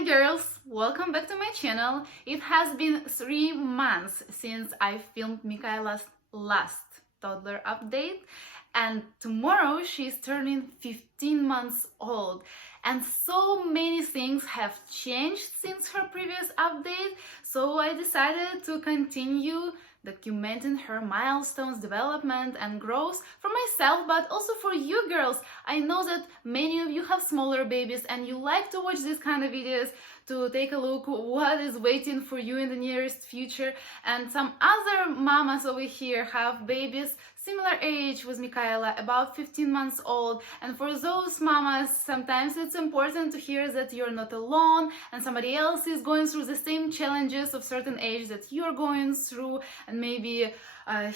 Hi girls, welcome back to my channel. It has been 3 months since I filmed Michaela's last toddler update, and tomorrow she's turning 15 months old. And so many things have changed since her previous update, so I decided to continue documenting her milestones, development and growth for myself, but also for you girls. I know that many of you have smaller babies and you like to watch these kind of videos to take a look what is waiting for you in the nearest future, and some other mamas over here have babies similar age with Michaela, about 15 months old, and for those mamas sometimes it's important to hear that you're not alone and somebody else is going through the same challenges of certain age that you're going through, and maybe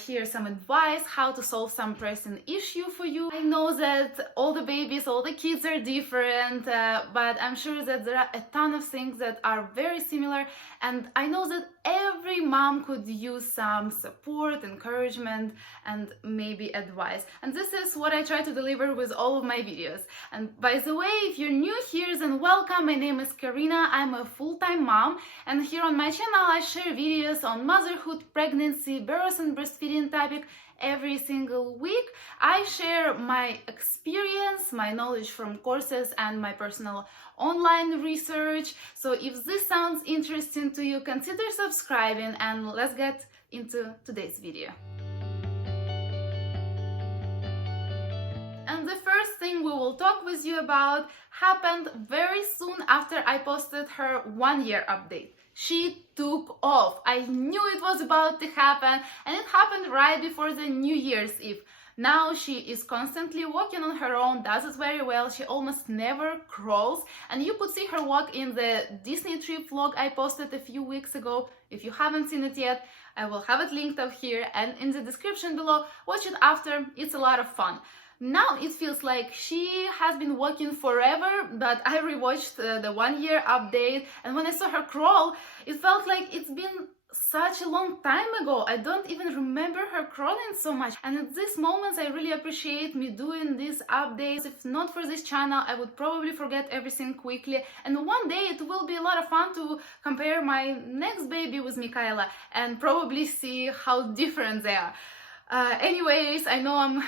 hear some advice how to solve some pressing issue for you. I know that all the babies, all the kids are different, but I'm sure that there are a ton of things that are very similar, and I know that every mom could use some support, encouragement and maybe advice, and this is what I try to deliver with all of my videos. And by the way, if you're new here, then welcome. My name is Karyna, I'm a full-time mom, and here on my channel I share videos on motherhood, pregnancy, birth and breastfeeding topic every single week. I share my experience, my knowledge from courses and my personal online research. So if this sounds interesting to you, consider subscribing, and let's get into today's video. And the first thing we will talk with you about happened very soon after I posted her 1-year update. She took off. I knew it was about to happen, and it happened right before the New Year's Eve. Now she is constantly walking on her own, does it very well. She almost never crawls, and you could see her walk in the Disney trip vlog I posted a few weeks ago. If you haven't seen it yet, I will have it linked up here and in the description below. Watch it after, it's a lot of fun. Now it feels like she has been walking forever, but I rewatched the 1-year update, and when I saw her crawl, it felt like it's been such a long time ago. I don't even remember her crawling so much, and at this moment I really appreciate me doing these updates. If not for this channel, I would probably forget everything quickly, and one day it will be a lot of fun to compare my next baby with Michaela and probably see how different they are. Anyways, I know I'm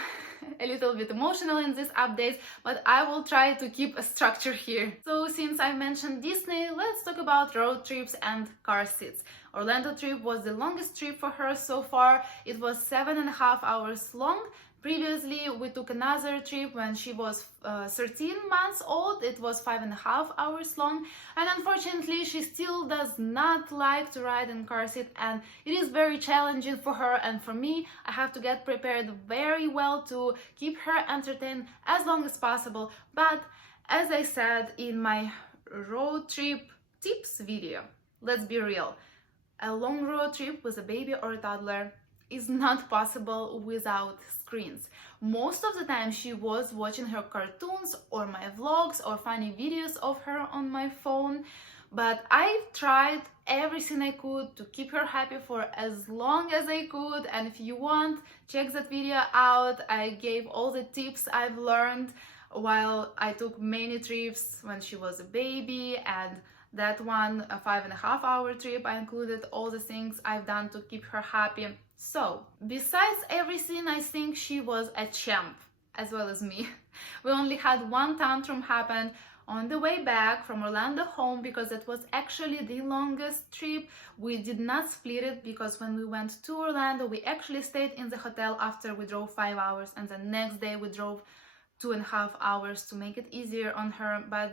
a little bit emotional in these updates, but I will try to keep a structure here. So since I mentioned Disney, let's talk about road trips and car seats. Orlando trip was the longest trip for her so far. It was 7.5 hours long. Previously, we took another trip when she was 13 months old. It was 5.5 hours long, and unfortunately she still does not like to ride in car seat, and it is very challenging for her and for me. I have to get prepared very well to keep her entertained as long as possible. But as I said in my road trip tips video, let's be real, a long road trip with a baby or a toddler is not possible without screens. Most of the time she was watching her cartoons or my vlogs or funny videos of her on my phone, but I tried everything I could to keep her happy for as long as I could. And if you want, check that video out. I gave all the tips I've learned while I took many trips when she was a baby, and that one, a 5.5 hour trip, I included all the things I've done to keep her happy. So, besides everything, I think she was a champ, as well as me. We only had one tantrum happen on the way back from Orlando home, because that was actually the longest trip. We did not split it, because when we went to Orlando, we actually stayed in the hotel after we drove 5 hours, and the next day we drove 2.5 hours to make it easier on her. But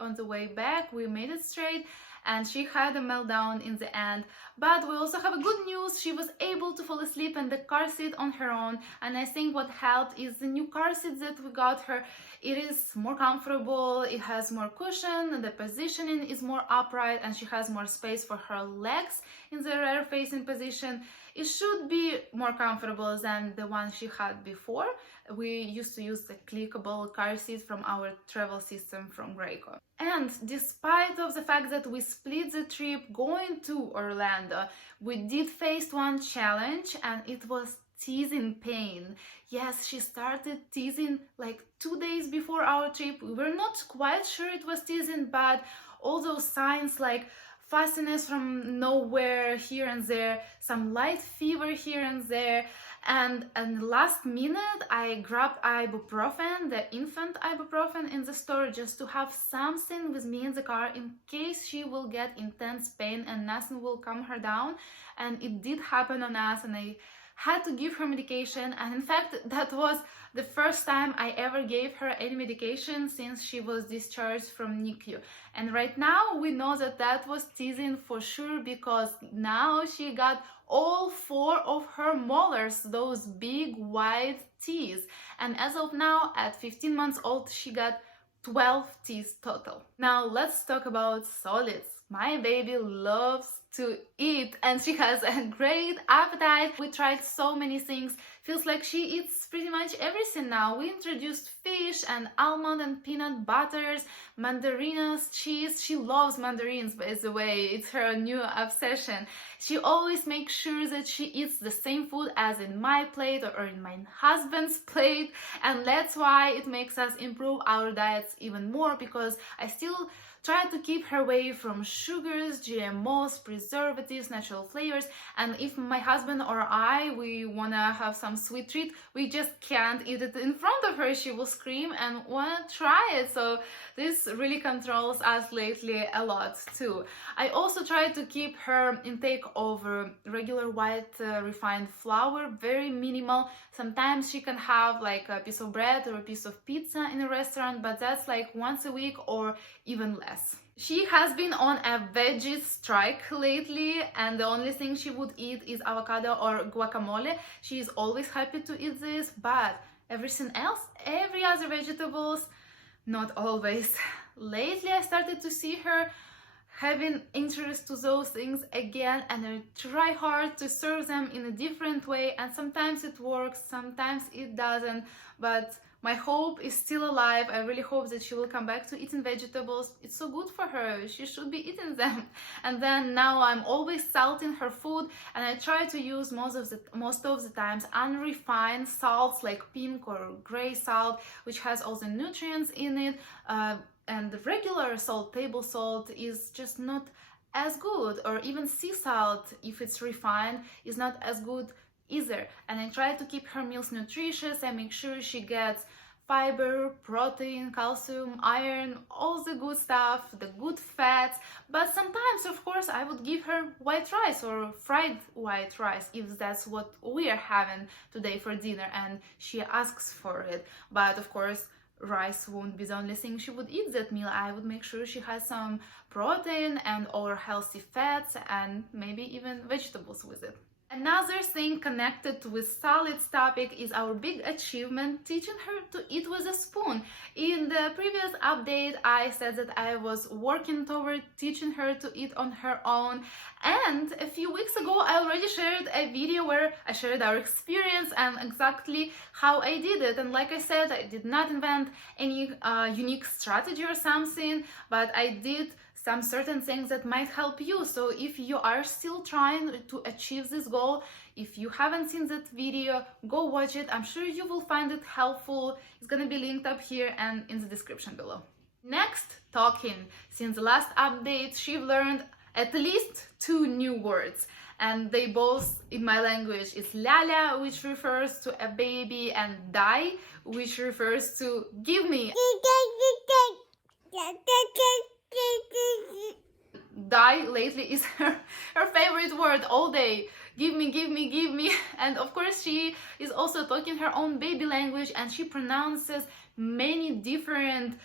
on the way back we made it straight, and she had a meltdown in the end. But we also have a good news: she was able to fall asleep in the car seat on her own, and I think what helped is the new car seat that we got her. It is more comfortable, it has more cushion, the positioning is more upright, and she has more space for her legs in the rear facing position. It should be more comfortable than the one she had before. We used to use the clickable car seat from our travel system from Graco. And despite of the fact that we split the trip going to Orlando, we did face one challenge, and it was teething pain. Yes, she started teething like 2 days before our trip. We were not quite sure it was teething, but all those signs like fussiness from nowhere here and there, some light fever here and there. And last minute I grabbed ibuprofen, the infant ibuprofen in the store, just to have something with me in the car in case she will get intense pain and nothing will calm her down. And it did happen on us, and I had to give her medication. And in fact, that was the first time I ever gave her any medication since she was discharged from NICU. And right now we know that that was teasing for sure, because now she got all 4 of her molars, those big white teeth. And as of now, at 15 months old, she got 12 teeth total. Now let's talk about solids. My baby loves to eat and she has a great appetite. We tried so many things. Feels like she eats pretty much everything now. We introduced fish and almond and peanut butters, mandarinas, cheese. She loves mandarins, by the way. It's her new obsession. She always makes sure that she eats the same food as in my plate or in my husband's plate. And that's why it makes us improve our diets even more, because I still try to keep her away from sugars, GMOs, preservatives, natural flavors. And if my husband or we wanna have some sweet treat, we just can't eat it in front of her. She will scream and wanna try it. So this really controls us lately a lot too. I also try to keep her intake of regular white refined flour very minimal. Sometimes she can have like a piece of bread or a piece of pizza in a restaurant, but that's like once a week or even less. She has been on a veggie strike lately, and the only thing she would eat is avocado or guacamole. She is always happy to eat this, but everything else, every other vegetables, not always. Lately I started to see her having interest to those things again, and I try hard to serve them in a different way, and sometimes it works, sometimes it doesn't, but my hope is still alive. I really hope that she will come back to eating vegetables. It's so good for her. She should be eating them. And then now I'm always salting her food, and I try to use most of the times unrefined salts like pink or gray salt, which has all the nutrients in it. And the regular salt, table salt, is just not as good, or even sea salt, if it's refined, is not as good either. And I try to keep her meals nutritious. I make sure she gets fiber, protein, calcium, iron, all the good stuff, the good fats. But sometimes, of course, I would give her white rice or fried white rice if that's what we are having today for dinner and she asks for it. But of course, rice won't be the only thing she would eat that meal. I would make sure she has some protein and or healthy fats and maybe even vegetables with it. Another thing connected with solids topic is our big achievement, teaching her to eat with a spoon. In the previous update, I said that I was working toward teaching her to eat on her own. And a few weeks ago, I already shared a video where I shared our experience and exactly how I did it. And like I said, I did not invent any unique strategy or something, but I did some certain things that might help you. So if you are still trying to achieve this goal, if you haven't seen that video, go watch it. I'm sure you will find it helpful. It's gonna be linked up here and in the description below. Next, talking. Since the last update, she learned at least 2 new words, and they both in my language is lala, which refers to a baby, and dai, which refers to give me. Die lately is her favorite word all day. Give me, give me, give me. And of course she is also talking her own baby language, and she pronounces many different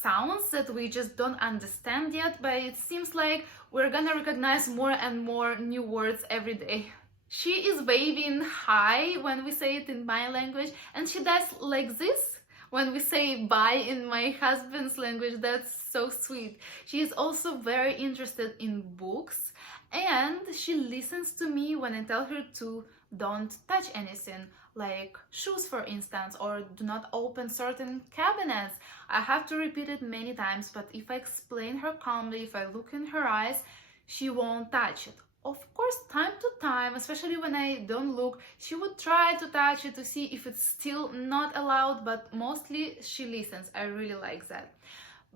sounds that we just don't understand yet, but it seems like we're gonna recognize more and more new words every day. She is waving hi when we say it in my language, and she does like this when we say bye in my husband's language. That's so sweet. She is also very interested in books, and she listens to me when I tell her to don't touch anything, like shoes for instance, or do not open certain cabinets. I have to repeat it many times, but if I explain her calmly, if I look in her eyes, she won't touch it. Of course, time to time, especially when I don't look, she would try to touch it to see if it's still not allowed, but mostly she listens. I really like that.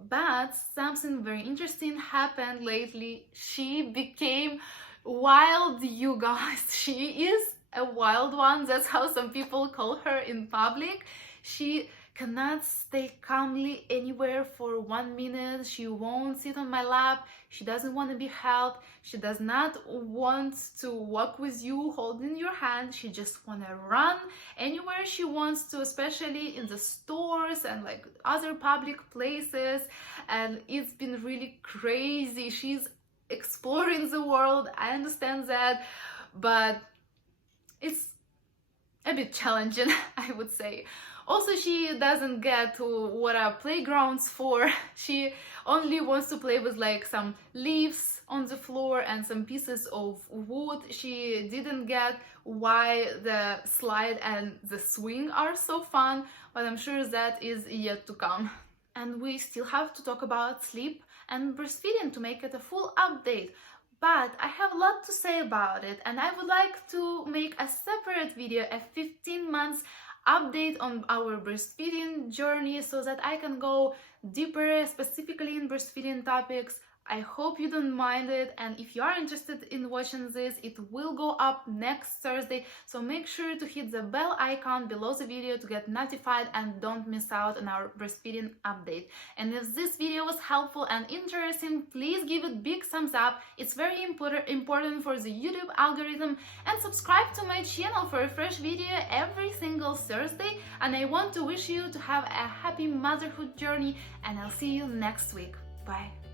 But something very interesting happened lately. She became wild, you guys. She is a wild one. That's how some people call her in public. She cannot stay calmly anywhere for 1 minute. She won't sit on my lap. She doesn't want to be held. She does not want to walk with you holding your hand. She just want to run anywhere she wants to, especially in the stores and like other public places. And it's been really crazy. She's exploring the world. I understand that, but it's a bit challenging, I would say. Also, she doesn't get to what are playgrounds for. She only wants to play with like some leaves on the floor and some pieces of wood. She didn't get why the slide and the swing are so fun, but I'm sure that is yet to come. And we still have to talk about sleep and breastfeeding to make it a full update. But I have a lot to say about it, and I would like to make a separate video, a 15 months update on our breastfeeding journey, so that I can go deeper specifically in breastfeeding topics. I hope you don't mind it, and if you are interested in watching this, it will go up next Thursday, so make sure to hit the bell icon below the video to get notified and don't miss out on our breastfeeding update. And if this video was helpful and interesting, please give it big thumbs up. It's very important for the YouTube algorithm, and subscribe to my channel for a fresh video every single Thursday. And I want to wish you to have a happy motherhood journey, and I'll see you next week. Bye.